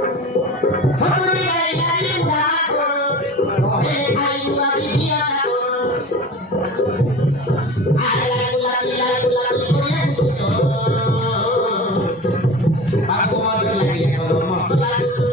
Faturi dari dari udara Rohe ayu lagi dia Lagu lagi Korea Aku mau lagi ya kalau mau lagu